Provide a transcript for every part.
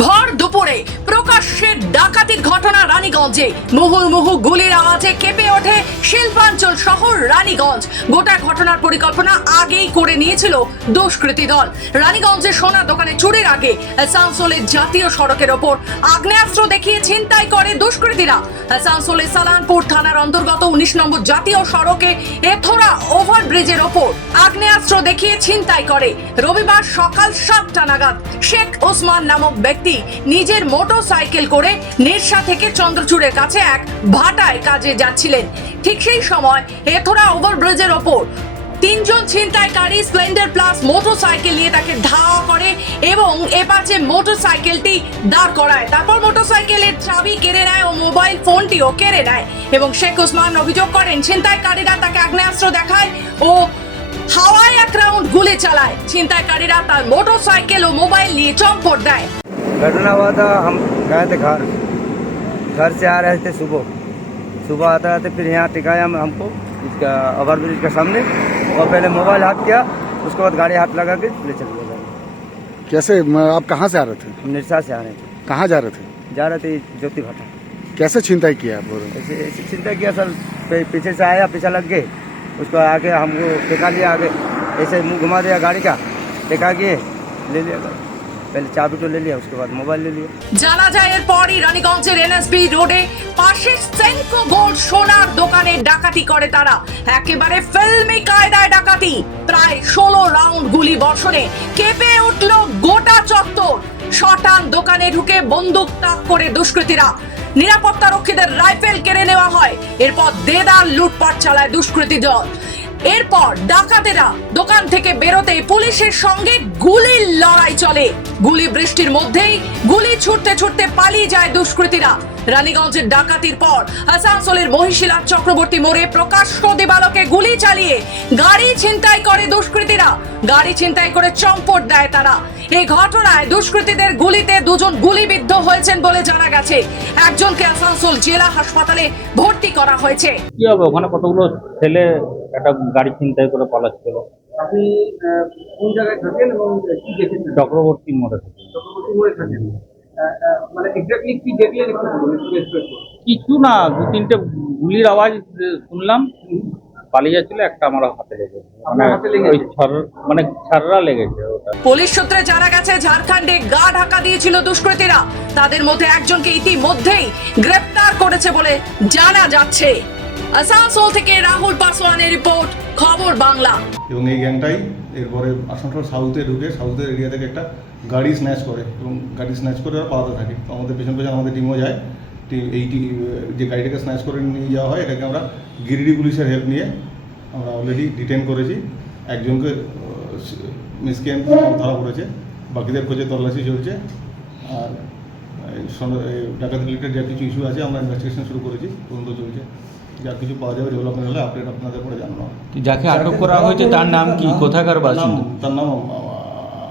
ভর দুপুরে প্রকাশ্যে ডাকাতির ঘটনা রানীগঞ্জে। মুহুর্মুহু গুলির আওয়াজে কেঁপে ওঠে শিল্পাঞ্চল শহর রানীগঞ্জ। গোটা ঘটনার পরিকল্পনা আগেই করে নিয়েছিল দুষ্কৃতী দল। রানীগঞ্জের সোনার দোকানে চুরির আগে আসানসোলের জাতীয় সড়কের ওপর আগ্নেয়াস্ত্র দেখিয়ে ছিনতাই করে দুষ্কৃতীরা। আসানসোলের সালানপুর থানার অন্তর্গত 19 নম্বর জাতীয় সড়কে এথোরা ওভারব্রিজের ওপর আগ্নেয়াস্ত্র দেখিয়ে ছিনতাই করে। রবিবার সকাল 7টা নাগাদ শেখ ওসমান নামক ব্যক্তি নিজের মোটরসাইকেল করে নিরসা থেকে চন্দ্রচূড়ের কাছে এক ভাটায় কাজে যাচ্ছিলেন। ঠিক সেই সময় এথোরা ওভারব্রিজের ওপর তিনজন ছিনতাইকারী স্প্লেন্ডার প্লাস মোটরসাইকেল নিয়ে তাকে ধাওয়া করে এবং এপাশে মোটরসাইকেলটি দাঁড় করায়। তারপর মোটরসাইকেলের চাবি কেড়ে নেয় ও মোবাইল ফোনটিও কেড়ে নেয় এবং শেখ ওসমান অভিযোগ করেন ছিনতাইকারীরা তাকে আগ্নেয়াস্ত্র দেখায় ও হাওয়ায় এক রাউন্ড গুলি চালায়। ছিনতাইকারীরা তার মোটরসাইকেল ও মোবাইল নিয়ে চম্পট দেয়। घटना हुआ था, हम गए थे घर से आ रहे थे सुबह आते आते फिर यहाँ टिकाया हमको इसका ओवरब्रिज के सामने, और पहले मोबाइल हाथ किया, उसके बाद गाड़ी हाथ लगा के ले चले गए। कैसे आप कहाँ से आ रहे थे? हम निरसा से आ रहे थे। कहाँ जा रहे थे? ज्योति भाटा। कैसे छिनताई किया आप? ऐसे चिंता किया सर, पीछे से आया, पीछे लग गए, उसको आगे हमको टेका लिया, आगे ऐसे मुंह घुमा दिया गाड़ी का, टेका किए ले लिया गाड़ी। पहले चाबी तो ले लिया, उसके बाद मोबाइल ले लिया। জানা যায় এরপরই রানীগঞ্জের এনএসবি রোডে পাশে সেনকো গোল্ড সোনার দোকানে ডাকাতি করে তারা। একেবারে ফিল্মি কায়দায় ডাকাতি। প্রায় 16 রাউন্ড গুলি বর্ষণে কেঁপে উঠল গোটা চত্বর। শটান দোকানে ঢুকে বন্দুক তাক করে দুষ্কৃতীরা। নিরাপত্তা রক্ষীদের রাইফেল কেড়ে নেওয়া হয়। এরপর দেদার লুটপাট চালায় দুষ্কৃতী দল। এরপর ডাকাতেরা দোকান থেকে বেরোতেই পুলিশের সঙ্গে গুলির লড়াই চলে। গুলি বৃষ্টির মধ্যেই গুলি ছুটতে ছুটতে পালিয়ে যায় দুষ্কৃতীরা। রানীগঞ্জের ডাকাতির পর আসানসোলের মহিশিলার চক্রবর্তী মোড়ে প্রকাশ্য দিবালোকে গুলি চালিয়ে গাড়ি ছিনতাই করে দুষ্কৃতীরা। গাড়ি ছিনতাই করে চম্পট দেয় তারা। এই ঘটনায় দুষ্কৃতীদের গুলিতে দুজন গুলিবিদ্ধ হয়েছেন বলে জানা গেছে। একজনকে আসানসোল জেলা হাসপাতালে ভর্তি করা হয়েছে। কি হবে, ওখানে কতগুলো ছেলে একটা গাড়ি ছিনতাই করে পালাচ্ছিল। আপনি কোন জায়গায় থাকেন এবং কি দেখেছেন? চক্রবর্তী মোড়ে থেকে। চক্রবর্তী মোড়ে থাকেন, মানে এক্স্যাক্টলি কি দেখলেন একটু বলুন, একটু এক্সপ্লেন করুন। কিছু না, 2-3টে গুলির আওয়াজ শুনলাম, পালিয়ে যাচ্ছিল, একটা আমার হাতে লেগেছে, মানে হাতে লেগেছে? ওই মানে ছাররা লেগেছে ওটা। পুলিশ সূত্রে জানা গেছে ঝাড়খণ্ডে গা ঢাকা দিয়েছিল দুষ্কৃতীরা। তাদের মধ্যে একজনকে ইতিমধ্যেই গ্রেপ্তার করেছে বলে জানা যাচ্ছে। আসানসোল থেকে রাহুল পাসওয়ানের রিপোর্ট, খবর বাংলা। এবং এই গ্যাংটাই এরপরে আসানসোল সাউথে ঢুকে সাউথের এরিয়া থেকে একটা গাড়ি স্ন্যাচ করে এবং গাড়ি স্ন্যাচ করে ওরা পালাতে থাকে। তো আমাদের পেছন পেছন আমাদের টিমও যায়। যে গাড়িটাকে স্ন্যাচ করে নিয়ে যাওয়া হয়, এটাকে আমরা গিরিডি পুলিশের হেল্প নিয়ে আমরা অলরেডি ডিটেন করেছি। একজনকে মিসক্যান ধরা পড়েছে, বাকিদের খোঁজে তল্লাশি চলছে। আর ডাকাতি রিলেটেড যা কিছু ইস্যু আছে আমরা ইনভেস্টিগেশন শুরু করেছি, তদন্ত চলছে। যা কিছু পাওয়া যাবে, ডেভেলপমেন্ট হলে আপডেট আপনাদের করে জানানো হবে। যাকে আটক করা হয়েছে তার নাম কি, কোথাকার বাসিন্দা? তার নাম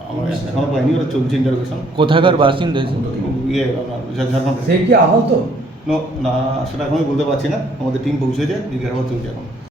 আমার এখনো পাইনি, ওরা চলছে ইন্টারোগেশন। কোথাকার বাসিন্দা? আপনার ঝাড়খণ্ড। সে কি আহত? না, সেটা এখন আমি বলতে পারছি না। আমাদের টিম পৌঁছেছে, জিজ্ঞাসাবাদ চলছে এখন।